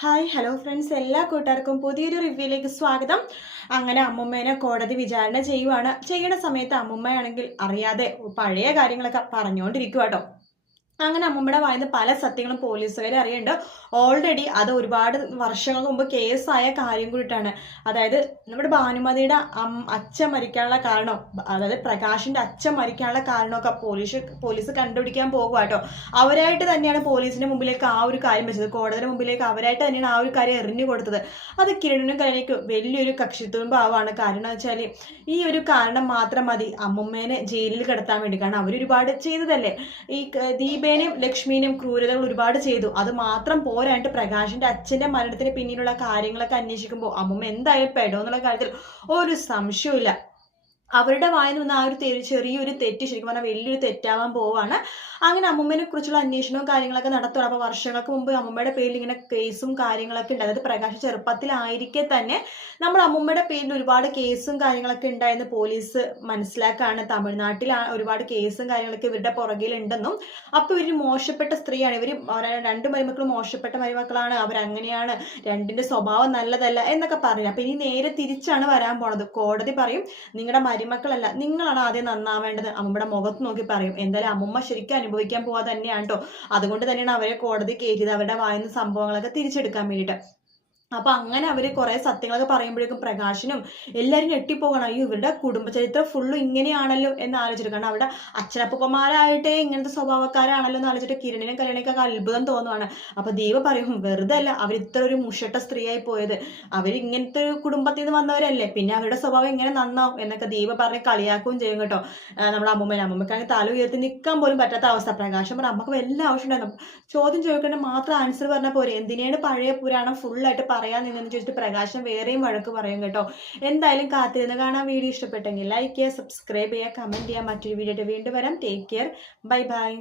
Hi hello friends എല്ലാ കൂട്ടുകാർക്കും പുതിയൊരു റിവ്യൂയിലേക്ക് സ്വാഗതം. അങ്ങനെ അമ്മുമ്മേനെ കോടതി വിചാരണ ചെയ്യുവാണ്. ചെയ്യുന്ന സമയത്ത് അമ്മുമ്മയാണെങ്കിൽ അറിയാതെ പഴയ കാര്യങ്ങളൊക്കെ പറഞ്ഞുകൊണ്ടിരിക്കുക കേട്ടോ അങ്ങനെ അമ്മൂമ്മയുടെ വായന പല സത്യങ്ങളും പോലീസുകാർ അറിയുന്നുണ്ട്. ഓൾറെഡി അത് ഒരുപാട് വർഷങ്ങൾക്ക് മുമ്പ് കേസായ കാര്യം കൂടിയിട്ടാണ്. അതായത് നമ്മുടെ ഭാനുമതിയുടെ അച്ഛൻ മരിക്കാനുള്ള കാരണം അതായത് പ്രകാശിന്റെ അച്ഛൻ മരിക്കാനുള്ള കാരണമൊക്കെ പോലീസ് പോലീസ് കണ്ടുപിടിക്കാൻ പോകുക കേട്ടോ അവരായിട്ട് തന്നെയാണ് പോലീസിന്റെ മുമ്പിലേക്ക് ആ ഒരു കാര്യം വെച്ചത്. കോടതിയുടെ മുമ്പിലേക്ക് അവരായിട്ട് തന്നെയാണ് ആ ഒരു കാര്യം എറിഞ്ഞു കൊടുത്തത്. അത് കിരണിനും കരണിക്ക് വലിയൊരു കക്ഷിത്വം ഭാവമാണ് കാരണം വെച്ചാൽ ഈ ഒരു കാരണം മാത്രം മതി അമ്മുമ്മേനെ ജയിലിൽ കിടത്താൻ വേണ്ടി. കാരണം അവരൊരുപാട് ചെയ്തതല്ലേ? ഈ ക- ദീപേനെയും ലക്ഷ്മീനും ക്രൂരതകൾ ഒരുപാട് ചെയ്തു. അത് മാത്രം പോരായിട്ട് പ്രകാശിന്റെ അച്ഛന്റെ മരണത്തിന് പിന്നിലുള്ള കാര്യങ്ങളൊക്കെ അന്വേഷിക്കുമ്പോൾ അമ്മുമ്മ എന്തായാലും പെടോ എന്നുള്ള കാര്യത്തിൽ ഒരു സംശയവുമില്ല. അവരുടെ വായിൽ നിന്ന് ആ ഒരു ചെറിയൊരു തെറ്റ് ശരിക്കും പറഞ്ഞാൽ വലിയൊരു തെറ്റാവാൻ പോവാണ്. അങ്ങനെ അമ്മുമ്മനെ കുറിച്ചുള്ള അന്വേഷണവും കാര്യങ്ങളൊക്കെ നടത്തുകയാണ് അപ്പോൾ വർഷങ്ങൾക്ക് മുമ്പ് അമ്മുമ്മയുടെ പേരിൽ ഇങ്ങനെ കേസും കാര്യങ്ങളൊക്കെ ഉണ്ട് അതായത് പ്രകാശ് ചെറുപ്പത്തിലായിരിക്കെ തന്നെ നമ്മൾ അമ്മുമ്മയുടെ പേരിൽ ഒരുപാട് കേസും കാര്യങ്ങളൊക്കെ ഉണ്ടായെന്ന് പോലീസ് മനസ്സിലാക്കാണ്. തമിഴ്നാട്ടിൽ ഒരുപാട് കേസും കാര്യങ്ങളൊക്കെ ഇവരുടെ പുറകിലുണ്ടെന്നും. അപ്പോൾ ഇവർ മോശപ്പെട്ട സ്ത്രീയാണ്. ഇവർ രണ്ട് മരുമക്കളും മോശപ്പെട്ട മരുമക്കളാണ്. അവരങ്ങനെയാണ്. രണ്ടിന്റെ സ്വഭാവം നല്ലതല്ല എന്നൊക്കെ പറഞ്ഞു അപ്പൊ ഇനി നേരെ തിരിച്ചാണ് വരാൻ പോണത്. കോടതി പറയും നിങ്ങളുടെ മരുമക്കളല്ല നിങ്ങളാണ് ആദ്യം നന്നാവേണ്ടത്. അമ്മയുടെ മുഖത്ത് നോക്കി പറയും. എന്തായാലും അമ്മമ്മ ശരിക്കും അനുഭവിക്കാൻ പോവാ തന്നെയാണ് കേട്ടോ അതുകൊണ്ട് തന്നെയാണ് അവരെ കോടതി കയറ്റിയത്. അവരുടെ വായന സംഭവങ്ങളൊക്കെ തിരിച്ചെടുക്കാൻ വേണ്ടിയിട്ട്. അപ്പൊ അങ്ങനെ അവർ കുറെ സത്യങ്ങളൊക്കെ പറയുമ്പോഴേക്കും പ്രകാശനും എല്ലാവരും ഞെട്ടിപ്പോകണം അയ്യോ ഇവരുടെ കുടുംബചരിത്രം ഫുള്ളും ഇങ്ങനെയാണല്ലോ എന്ന് ആലോചിച്ചിട്ട്. കാരണം അവിടെ അച്ഛനപ്പന്മാരായിട്ടേ ഇങ്ങനത്തെ സ്വഭാവക്കാരാണല്ലോ എന്ന് ആലോചിച്ചിട്ട് കിരണിനും കല്യാണിക്കൊക്കെ അത്ഭുതം തോന്നുവാണ്. അപ്പൊ ദീപ പറയും വെറുതെ അല്ല അവർ ഇത്ര ഒരു മുഷട്ട സ്ത്രീയായി പോയത്. അവർ ഇങ്ങനത്തെ ഒരു കുടുംബത്തിൽ നിന്ന് വന്നവരല്ലേ. പിന്നെ അവരുടെ സ്വഭാവം ഇങ്ങനെ നന്നാവും. എന്നൊക്കെ ദീപ പറഞ്ഞ് കളിയാക്കുകയും ചെയ്യും കേട്ടോ. നമ്മുടെ അമ്മമ്മേനെ. അമ്മമ്മക്കാണെങ്കിൽ തല ഉയർത്തി നിൽക്കാൻ പോലും പറ്റാത്ത അവസ്ഥ. പ്രകാശം പറഞ്ഞ അമ്മയ്ക്ക് വല്ല ആവശ്യം ഉണ്ടായിരുന്നു ചോദ്യം ചോദിക്കേണ്ട മാത്രം ആൻസർ പറഞ്ഞാൽ പോരെ. എന്തിനാണ് പഴയ പുരാണം ഫുള്ളായിട്ട് പറയാൻ നിന്നെന്ന് ചോദിച്ചിട്ട് പ്രകാശം വേറെയും വഴക്ക് പറയും കേട്ടോ. എന്തായാലും കാത്തിരുന്ന് കാണാൻ വീഡിയോ ഇഷ്ടപ്പെട്ടെങ്കിൽ ലൈക്ക് ചെയ്യുക സബ്സ്ക്രൈബ് ചെയ്യുക കമന്റ് ചെയ്യുക. മറ്റൊരു വീഡിയോ വീണ്ടും വരാം. Take care bye bye